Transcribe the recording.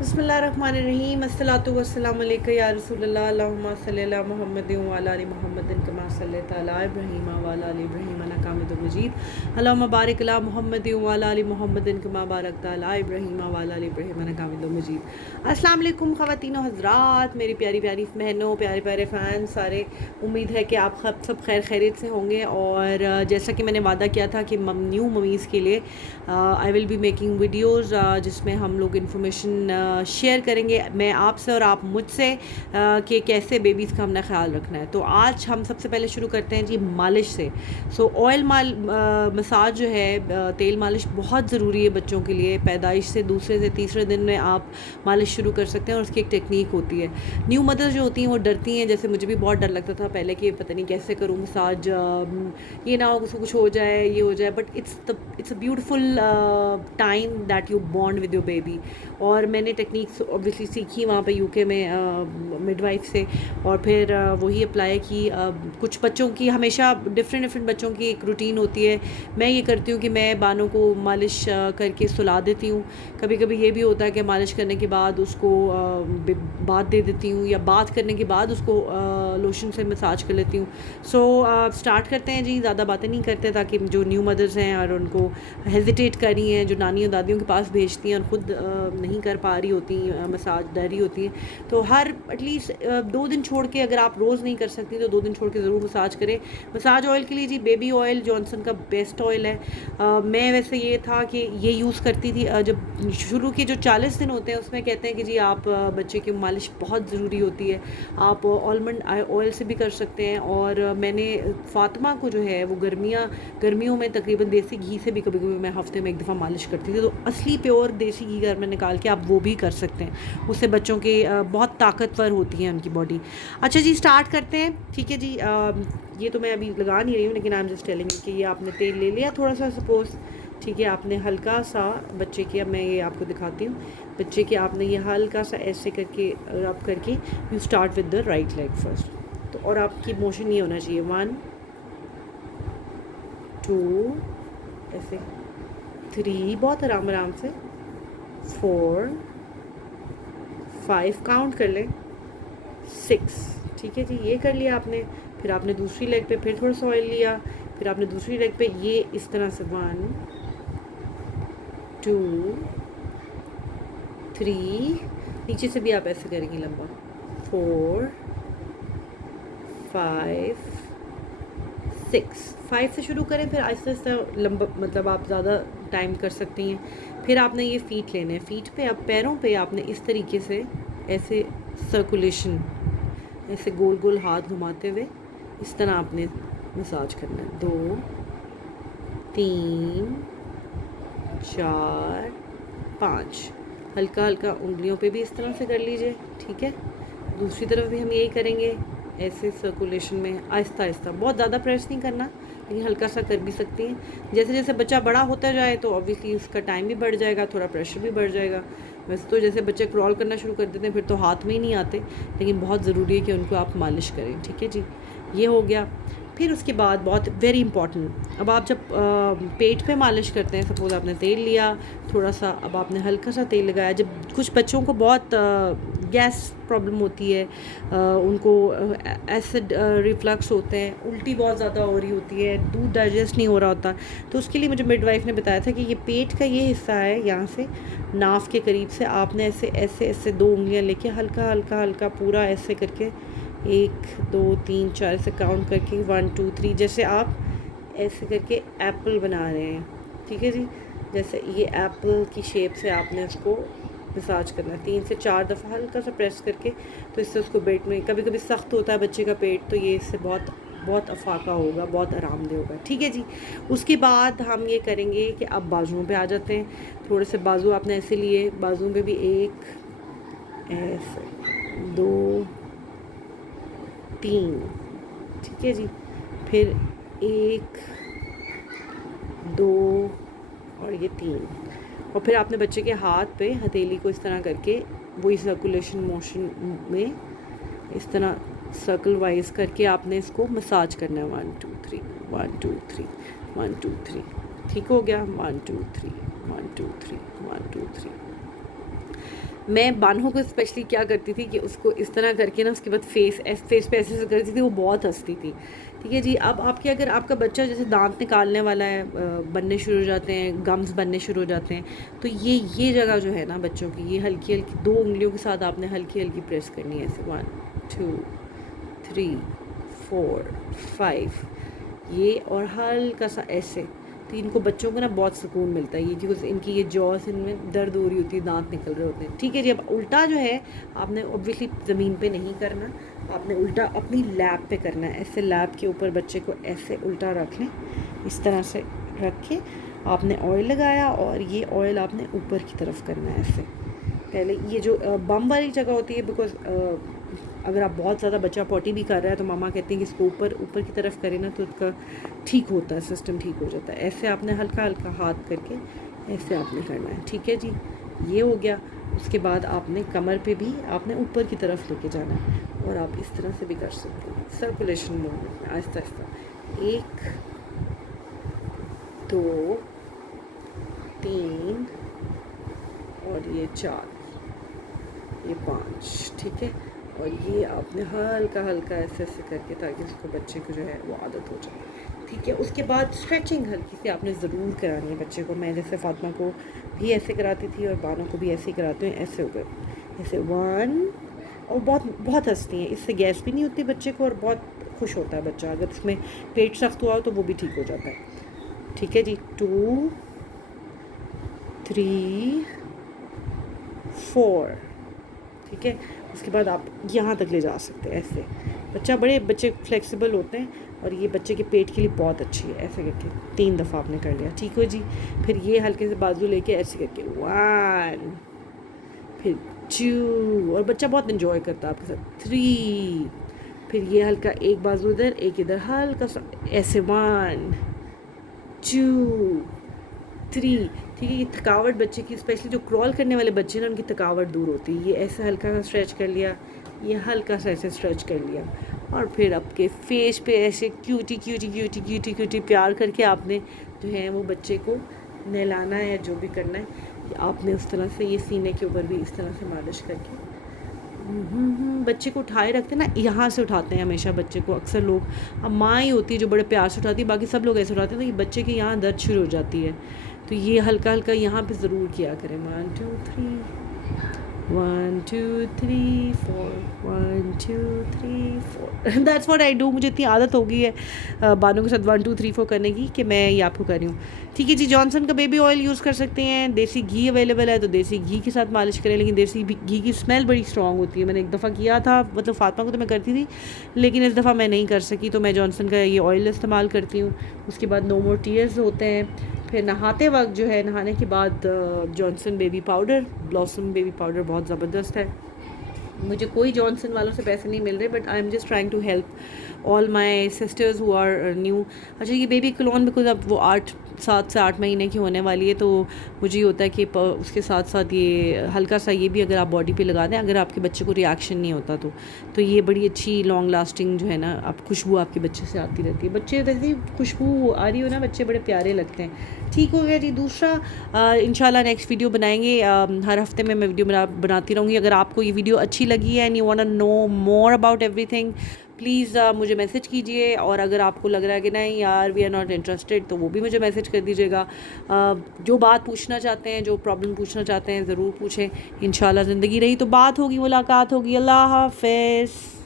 बिस्मिल्लाहिर्रहमानिर्रहीम अस्सलातु वस्सलामु अलैका या रसूलल्लाह अल्लाहुम्मा सल्लि अला मुहम्मदिन व अला आलि मुहम्मदिन कमा सल्लैता अला इब्राहीम व अला आलि इब्राहीम इन्नका हमीदुम मजीद अल्लाहुम्मा बारिक अला मुहम्मदिन व अला आलि मुहम्मदिन कमा बारकता अला इब्राहीम व अला आलि इब्राहीम इन्नका हमीदुम मजीद। अस्सलाम वालेकुम ख़वातीन व हज़रात, मेरी प्यारी प्यारी बहनों, प्यारे प्यारे फ़ैन सारे, उम्मीद है कि आप सब खैर खैरियत से होंगे। और जैसा कि मैंने वादा किया था कि न्यू ममीज़ के लिए I will be making videos जिसमें हम लोग इन्फॉर्मेशन शेयर करेंगे, मैं आपसे और आप मुझसे, कि कैसे बेबीज़ का हमने ख्याल रखना है। तो आज हम सबसे पहले शुरू करते हैं जी मालिश से। ऑयल मसाज जो है, तेल मालिश बहुत ज़रूरी है बच्चों के लिए। पैदाइश से दूसरे से तीसरे दिन में आप मालिश शुरू कर सकते हैं और उसकी एक टेक्निक होती है। न्यू मदर्स जो होती हैं वो डरती हैं, जैसे मुझे भी बहुत डर लगता था पहले कि पता नहीं कैसे करूँ मसाज, ये ना हो उसको कुछ हो जाए, ये हो जाए, but it's a beautiful time that you bond with your baby. और मैंने टेक्निक्स ऑब्वियसली सीखी वहाँ पे यूके में मिडवाइफ से, और फिर वही अप्लाई की। कुछ बच्चों की हमेशा डिफरेंट बच्चों की एक रूटीन होती है। मैं ये करती हूँ कि मैं बानों को मालिश करके सुला देती हूँ। कभी कभी ये भी होता है कि मालिश करने के बाद उसको बाथ दे देती हूँ, या बाथ करने के बाद उसको लोशन से मसाज कर लेती हूँ। स्टार्ट करते हैं जी, ज़्यादा बातें नहीं करते, ताकि जो न्यू मदर्स हैं और उनको हेजिटेट कर रही हैं, जो नानियों दादियों के पास भेजती हैं और ख़ुद नहीं कर पा रही होती मसाज, डर रही होती हैं, तो हर एटलीस्ट 2 दिन छोड़ के, अगर आप रोज़ नहीं कर सकती तो 2 दिन छोड़ के ज़रूर मसाज करें। मसाज ऑयल के लिए जी बेबी ऑयल जॉनसन का बेस्ट ऑयल है। मैं वैसे ये था कि ये यूज़ करती थी जब शुरू के जो 40 दिन होते हैं उसमें कहते हैं कि जी आप बच्चे की मालिश बहुत ज़रूरी होती है। आप आलमंड ऑयल से भी कर सकते हैं। और मैंने फ़ातिमा को जो है वो गर्मियों में तकरीबन देसी घी से भी कभी कभी मैं हफ़्ते में 1 दफ़ा मालिश करती थी। तो असली प्योर देसी घी घर में निकाल के आप वो भी कर सकते हैं, उससे बच्चों के बहुत ताकतवर होती है उनकी बॉडी। अच्छा जी, स्टार्ट करते हैं। ठीक है जी, ये तो मैं अभी लगा नहीं रही हूँ, लेकिन आई एम जस्ट टेलिंग कि ये आपने तेल ले लिया थोड़ा सा, सपोज़, ठीक है। आपने हल्का सा बच्चे की, अब मैं ये आपको दिखाती हूँ, बच्चे के आपने ये हल्का सा ऐसे करके रब करके, you start with the right leg first. तो और आपकी मोशन ये होना चाहिए 1 2 ऐसे, 3, बहुत आराम से, 4 5 काउंट कर लें, 6, ठीक है जी, ये कर लिया आपने। फिर आपने दूसरी लेग पे फिर थोड़ा सा ऑयल लिया, फिर आपने दूसरी लेग पे ये इस तरह से 1 2 3, नीचे से भी आप ऐसे करेंगे लंबा, 4 5 6, 5 से शुरू करें, फिर आहिस्ता आहिस्ता लंबा, मतलब आप ज़्यादा टाइम कर सकती हैं। फिर आपने ये फ़ीट लेने हैं, फ़ीट पे, अब पैरों पे आपने इस तरीके से ऐसे सर्कुलेशन, ऐसे गोल गोल हाथ घुमाते हुए इस तरह आपने मसाज करना है। 2 3 4 5, हल्का हल्का उंगलियों पे भी इस तरह से कर लीजिए, ठीक है। दूसरी तरफ भी हम यही करेंगे, ऐसे सर्कुलेशन में आहिस्ता आहिस्ता, बहुत ज़्यादा प्रेस नहीं करना, लेकिन हल्का सा कर भी सकती हैं। जैसे जैसे बच्चा बड़ा होता जाए तो ऑब्वियसली उसका टाइम भी बढ़ जाएगा, थोड़ा प्रेशर भी बढ़ जाएगा। वैसे तो जैसे बच्चे क्रॉल करना शुरू कर देते हैं फिर तो हाथ में ही नहीं आते, लेकिन बहुत ज़रूरी है कि उनको आप मालिश करें, ठीक है जी। ये हो गया। फिर उसके बाद बहुत वेरी इंपॉर्टेंट, अब आप जब पेट पे मालिश करते हैं, सपोज़ आपने तेल लिया थोड़ा सा, अब आपने हल्का सा तेल लगाया। जब कुछ बच्चों को बहुत गैस प्रॉब्लम होती है, उनको एसिड रिफ्लक्स होते हैं, उल्टी बहुत ज़्यादा हो रही होती है, दूध डाइजेस्ट नहीं हो रहा होता, तो उसके लिए मुझे मिडवाइफ ने बताया था कि ये पेट का ये हिस्सा है, यहाँ से नाफ के करीब से आपने ऐसे ऐसे ऐसे 2 उंगलियाँ लेके हल्का हल्का हल्का पूरा ऐसे करके 1 2 3 4 ऐसे काउंट करके 1 2 3, जैसे आप ऐसे करके एप्पल बना रहे हैं, ठीक है जी। जैसे ये एप्पल की शेप से आपने उसको मसाज करना है 3 से 4 दफ़ा हल्का सा प्रेस करके। तो इससे उसको पेट में, कभी कभी सख्त होता है बच्चे का पेट, तो ये इससे बहुत बहुत अफाका होगा, बहुत आरामदेह होगा, ठीक है जी। उसके बाद हम ये करेंगे कि अब बाजुओं पे आ जाते हैं। थोड़े से बाजू आपने ऐसे लिए, बाजुओं पे भी 1 ऐसे 2 3, ठीक है जी। फिर 1 2 और ये 3, और फिर आपने बच्चे के हाथ पे हथेली को इस तरह करके वही सर्कुलेशन मोशन में इस तरह सर्कल वाइज करके आपने इसको मसाज करना है। 1 2 3 1 2 3 1 2 3, ठीक हो गया। 1 2 3 1 2 3 1 2 3। मैं बानों को स्पेशली क्या करती थी कि उसको इस तरह करके ना उसके बाद फेस पे ऐसे करती थी, वो बहुत हंसती थी। ठीक है जी। अब आपके अगर आपका बच्चा जैसे दांत निकालने वाला है, बनने शुरू हो जाते हैं, गम्स बनने शुरू हो जाते हैं, तो ये जगह जो है ना बच्चों की, ये हल्की हल्की 2 उंगलियों के साथ आपने हल्की हल्की प्रेस करनी है ऐसे 1 2 3 4 5 ये, और हल्का सा ऐसे। तो इनको बच्चों को ना बहुत सुकून मिलता है ये, क्योंकि इनकी ये जॉस इनमें दर्द हो रही होती है, दांत निकल रहे होते हैं। ठीक है जी। अब उल्टा जो है आपने ऑब्वियसली ज़मीन पे नहीं करना, आपने उल्टा अपनी लैप पे करना है। ऐसे लैप के ऊपर बच्चे को ऐसे उल्टा रख लें, इस तरह से रख के आपने ऑयल लगाया, और ये ऑयल आपने ऊपर की तरफ करना है ऐसे। पहले ये जो बम वाली जगह होती है, बिकॉज अगर आप बहुत ज़्यादा बच्चा पॉटी भी कर रहा है तो मामा कहती हैं कि इसको ऊपर की तरफ करें ना तो उसका ठीक होता है, सिस्टम ठीक हो जाता है। ऐसे आपने हल्का हल्का हाथ करके ऐसे आपने करना है। ठीक है जी, ये हो गया। उसके बाद आपने कमर पे भी आपने ऊपर की तरफ लेके जाना है, और आप इस तरह से भी कर सकते हैं सर्कुलेशन मूवमेंट में आहिस्ता आहिस्ता। 1 2 3 और ये 4 ये 5। ठीक है। और ये आपने हल्का हल्का ऐसे ऐसे करके, ताकि उसको बच्चे को जो है वो आदत हो जाए। ठीक है। उसके बाद स्ट्रेचिंग हल्की सी आपने ज़रूर करानी है बच्चे को। मैं जैसे फातिमा को भी ऐसे कराती थी और बानों को भी ऐसे ही कराती हूँ। ऐसे हो गए, ऐसे 1, और बहुत बहुत हंसती हैं, इससे गैस भी नहीं होती बच्चे को, और बहुत खुश होता है बच्चा। अगर उसमें पेट सख्त हुआ हो तो वो भी ठीक हो जाता है। ठीक है जी। 2 3 4। ठीक है। उसके बाद आप यहाँ तक ले जा सकते हैं ऐसे। बच्चे फ्लेक्सिबल होते हैं, और ये बच्चे के पेट के लिए बहुत अच्छी है। ऐसे करके 3 दफ़ा आपने कर लिया। ठीक हो जी। फिर ये हल्के से बाजू लेके ऐसे करके 1, फिर 2, और बच्चा बहुत इन्जॉय करता है आपके साथ। 3, फिर ये हल्का एक बाजू इधर एक इधर, हल्का सा ऐसे 1 2 3। ठीक है। ये थकावट बच्चे की, स्पेशली जो क्रॉल करने वाले बच्चे ना, उनकी थकावट दूर होती है। ये ऐसा हल्का सा स्ट्रेच कर लिया, ये हल्का सा ऐसे स्ट्रेच कर लिया, और फिर आपके फेस पे ऐसे cutie cutie cutie cutie cutie प्यार करके आपने जो है वो बच्चे को नहलाना है, जो भी करना है आपने उस तरह से। ये सीने के ऊपर भी इस तरह से मालिश करके बच्चे को उठाए रखते हैं ना, यहाँ से उठाते हैं हमेशा बच्चे को अक्सर लोग। अब माँ ही होती है जो बड़े प्यार से उठाती है, बाकी सब लोग ऐसे उठाते हैं, तो ये बच्चे के यहाँ दर्द शुरू हो जाती है। तो ये हल्का हल्का यहाँ पे ज़रूर किया करें। 1 2 3 1 2 3 4 1 2 3 4 दैट्स व्हाट आई डू। मुझे इतनी आदत हो गई है बालों के साथ 1 2 3 4 करने की कि मैं ये आपको कर रही हूँ। ठीक है जी। जॉनसन का बेबी ऑयल यूज़ कर सकते हैं। देसी घी अवेलेबल है तो देसी घी के साथ मालिश करें, लेकिन देसी घी की स्मेल बड़ी स्ट्रॉन्ग होती है। मैंने एक दफ़ा किया था, मतलब फातिमा को तो मैं करती थी, लेकिन इस दफ़ा मैं नहीं कर सकी, तो मैं जॉनसन का ये ऑयल इस्तेमाल करती हूँ। उसके बाद नो मोर टीयर्स होते हैं। फिर नहाते वक्त जो है, नहाने के बाद Johnson baby powder, blossom baby powder बहुत ज़बरदस्त है। मुझे कोई जॉनसन वालों से पैसे नहीं मिल रहे, but I am just trying to help all my sisters who are new. अच्छा, ये बेबी क्लोन बिकॉज अब वो 7 से 8 महीने की होने वाली है, तो मुझे ये होता है कि उसके साथ साथ ये हल्का सा ये भी अगर आप बॉडी पे लगा दें, अगर आपके बच्चे को रिएक्शन नहीं होता तो ये बड़ी अच्छी लॉन्ग लास्टिंग जो है ना, आप खुशबू आपके बच्चे से आती रहती है। बच्चे जैसी खुशबू आ रही हो ना, बच्चे बड़े प्यारे लगते हैं। ठीक हो गया जी। दूसरा इंशाल्लाह नेक्स्ट वीडियो बनाएंगे। हर हफ्ते में मैं वीडियो बनाती रहूँगी। अगर आपको ये वीडियो अच्छी लगी है and you want to know more about everything, please मुझे मैसेज कीजिए। और अगर आपको लग रहा है कि नहीं यार वी आर नॉट इंटरेस्टेड, तो वो भी मुझे मैसेज कर दीजिएगा। जो बात पूछना चाहते हैं, जो प्रॉब्लम पूछना चाहते हैं, ज़रूर पूछें। इंशाल्लाह ज़िंदगी रही तो बात होगी, मुलाकात होगी। अल्लाह हाफ़िज़।